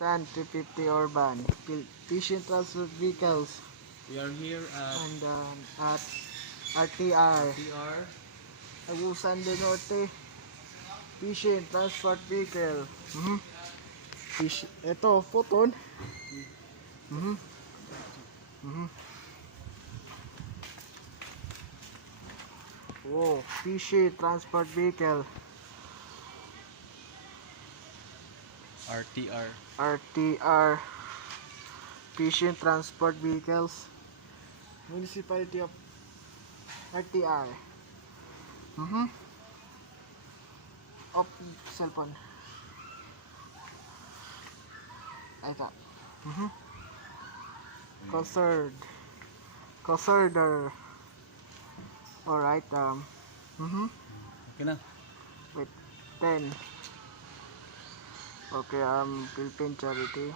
San 350 Urban. Patient Transport Vehicles. We are here And at RTR. PR. Agusan do Norte. Patient Transport Vehicle. Ito, photon. Wow, Patient Transport Vehicle. RTR. RTR. Patient Transport Vehicles. Municipality of RTR. Of cellphone. Ito. Concerder. Alright, Okay na. wait, 10. Okay, Philippine Charity.